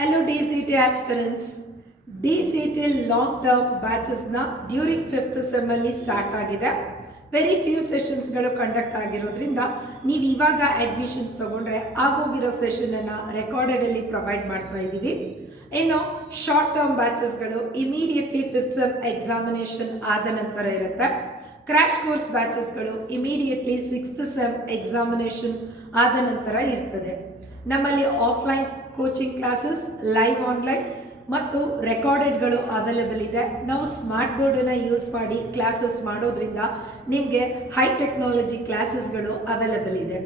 Hello DCT aspirants. DCT long term ಬ್ಯಾಚಸ್ನ during 5th sem ಅಲ್ಲಿ start ಆಗಿದೆ. Very few ಸೆಷನ್ಸ್ಗಳು ಕಂಡಕ್ಟ್ ಆಗಿರೋದ್ರಿಂದ ನೀವು ಇವಾಗ ಅಡ್ಮಿಷನ್ ತಗೊಂಡ್ರೆ ಆಗೋಗಿರೋ ಸೆಷನನ್ನು ರೆಕಾರ್ಡೆಡಲ್ಲಿ ಪ್ರೊವೈಡ್ ಮಾಡ್ತಾ ಇದ್ದೀವಿ. ಇನ್ನು ಶಾರ್ಟ್ ಟರ್ಮ್ ಬ್ಯಾಚಸ್ಗಳು ಇಮಿಡಿಯೇಟ್ಲಿ 5th ಸೆಮ್ ಎಕ್ಸಾಮಿನೇಷನ್ ಆದ ನಂತರ ಇರುತ್ತೆ. ಕ್ರ್ಯಾಶ್ ಕೋರ್ಸ್ ಬ್ಯಾಚಸ್ಗಳು ಇಮಿಡಿಯೇಟ್ಲಿ 6th ಸೆಮ್ ಎಕ್ಸಾಮಿನೇಷನ್ ಆದ ನಂತರ ಇರ್ತದೆ. ನಮ್ಮಲ್ಲಿ offline coaching classes, live online ಮತ್ತು ರೆಕಾರ್ಡೆಡ್ಗಳು ಅವೈಲೇಬಲ್ ಇದೆ. ನಾವು ಸ್ಮಾರ್ಟ್ ಬೋರ್ಡನ್ನು ಯೂಸ್ ಮಾಡಿ ಕ್ಲಾಸಸ್ ಮಾಡೋದ್ರಿಂದ ನಿಮಗೆ ಹೈ ಟೆಕ್ನಾಲಜಿ ಕ್ಲಾಸಸ್ಗಳು ಅವೈಲೇಬಲ್ ಇದೆ.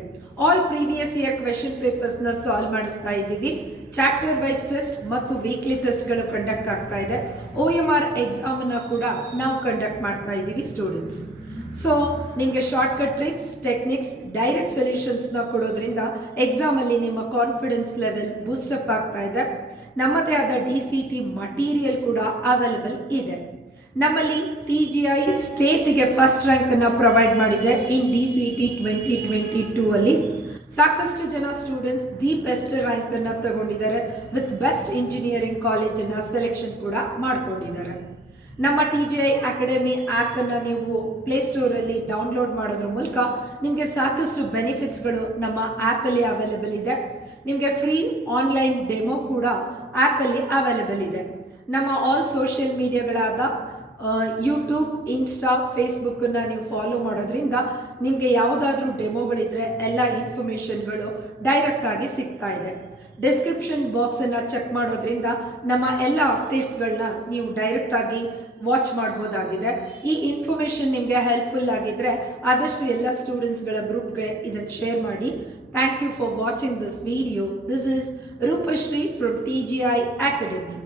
ಆಲ್ ಪ್ರೀವಿಯಸ್ ಇಯರ್ ಕ್ವೆಶನ್ ಪೇಪರ್ಸ್ನ ಸಾಲ್ವ್ ಮಾಡಿಸ್ತಾ ಇದ್ದೀವಿ. ಚಾಪ್ಟರ್ ವೈಸ್ ಟೆಸ್ಟ್ ಮತ್ತು ವೀಕ್ಲಿ ಟೆಸ್ಟ್ಗಳು ಕಂಡಕ್ಟ್ ಆಗ್ತಾ ಇದೆ. OMR ಎಕ್ಸಾಮನ್ನು ಕೂಡ ನಾವು ಕಂಡಕ್ಟ್ ಮಾಡ್ತಾ ಇದ್ದೀವಿ ಸ್ಟೂಡೆಂಟ್ಸ್. ಸೊ ನಿಮಗೆ ಶಾರ್ಟ್ಕಟ್ ಟ್ರಿಕ್ಸ್, ಟೆಕ್ನಿಕ್ಸ್, ಡೈರೆಕ್ಟ್ ಸೊಲ್ಯೂಷನ್ಸ್ನ ಕೊಡೋದ್ರಿಂದ ಎಕ್ಸಾಮಲ್ಲಿ ನಿಮ್ಮ ಕಾನ್ಫಿಡೆನ್ಸ್ ಲೆವೆಲ್ ಬೂಸ್ಟಪ್ ಆಗ್ತಾ ಇದೆ. ನಮ್ಮದೇ ಆದ DCT ಮಟೀರಿಯಲ್ ಕೂಡ ಅವೈಲೇಬಲ್ ಇದೆ. ನಮ್ಮಲ್ಲಿ TGI ಸ್ಟೇಟ್ಗೆ ಫಸ್ಟ್ ರ್ಯಾಂಕನ್ನು ಪ್ರೊವೈಡ್ ಮಾಡಿದೆ ಇನ್ DCT 2022 ಅಲ್ಲಿ. ಸಾಕಷ್ಟು ಜನ ಸ್ಟೂಡೆಂಟ್ಸ್ ದಿ ಬೆಸ್ಟ್ ರ್ಯಾಂಕನ್ನು ತಗೊಂಡಿದ್ದಾರೆ. ವಿತ್ ಬೆಸ್ಟ್ ಇಂಜಿನಿಯರಿಂಗ್ ಕಾಲೇಜನ್ನು ಸೆಲೆಕ್ಷನ್ ಕೂಡ ಮಾಡ್ಕೊಂಡಿದ್ದಾರೆ. ನಮ್ಮ TGI ಅಕಾಡೆಮಿ ಆ್ಯಪನ್ನು ನೀವು ಪ್ಲೇಸ್ಟೋರಲ್ಲಿ ಡೌನ್ಲೋಡ್ ಮಾಡೋದ್ರ ಮೂಲಕ ನಿಮಗೆ ಸಾಕಷ್ಟು ಬೆನಿಫಿಟ್ಸ್ಗಳು ನಮ್ಮ ಆ್ಯಪಲ್ಲಿ ಅವೈಲೇಬಲ್ ಇದೆ. ನಿಮಗೆ ಫ್ರೀ ಆನ್ಲೈನ್ ಡೆಮೋ ಕೂಡ ಆ್ಯಪಲ್ಲಿ ಅವೈಲೇಬಲ್ ಇದೆ. ನಮ್ಮ ಆಲ್ ಸೋಷಿಯಲ್ ಮೀಡಿಯಾಗಳಾದ ಯೂಟ್ಯೂಬ್, ಇನ್ಸ್ಟಾ, ಫೇಸ್ಬುಕ್ಕನ್ನು ನೀವು ಫಾಲೋ ಮಾಡೋದ್ರಿಂದ ನಿಮಗೆ ಯಾವುದಾದ್ರೂ ಡೆಮೋಗಳಿದ್ರೆ ಎಲ್ಲ ಇನ್ಫಾರ್ಮೇಷನ್ಗಳು ಡೈರೆಕ್ಟಾಗಿ ಸಿಗ್ತಾ ಇದೆ. ಡಿಸ್ಕ್ರಿಪ್ಷನ್ ಬಾಕ್ಸನ್ನು ಚೆಕ್ ಮಾಡೋದ್ರಿಂದ ನಮ್ಮ ಎಲ್ಲ ಅಪ್ಡೇಟ್ಸ್ಗಳನ್ನ ನೀವು ಡೈರೆಕ್ಟಾಗಿ ವಾಚ್ ಮಾಡ್ಬೋದಾಗಿದೆ. ಈ ಇನ್ಫಾರ್ಮೇಷನ್ ನಿಮಗೆ ಹೆಲ್ಪ್ಫುಲ್ ಆಗಿದ್ದರೆ ಆದಷ್ಟು ಎಲ್ಲ ಸ್ಟೂಡೆಂಟ್ಸ್ಗಳ ಗ್ರೂಪ್ಗೆ ಇದನ್ನು ಶೇರ್ ಮಾಡಿ. Thank you for watching this video. This is Roopashree from TGI Academy.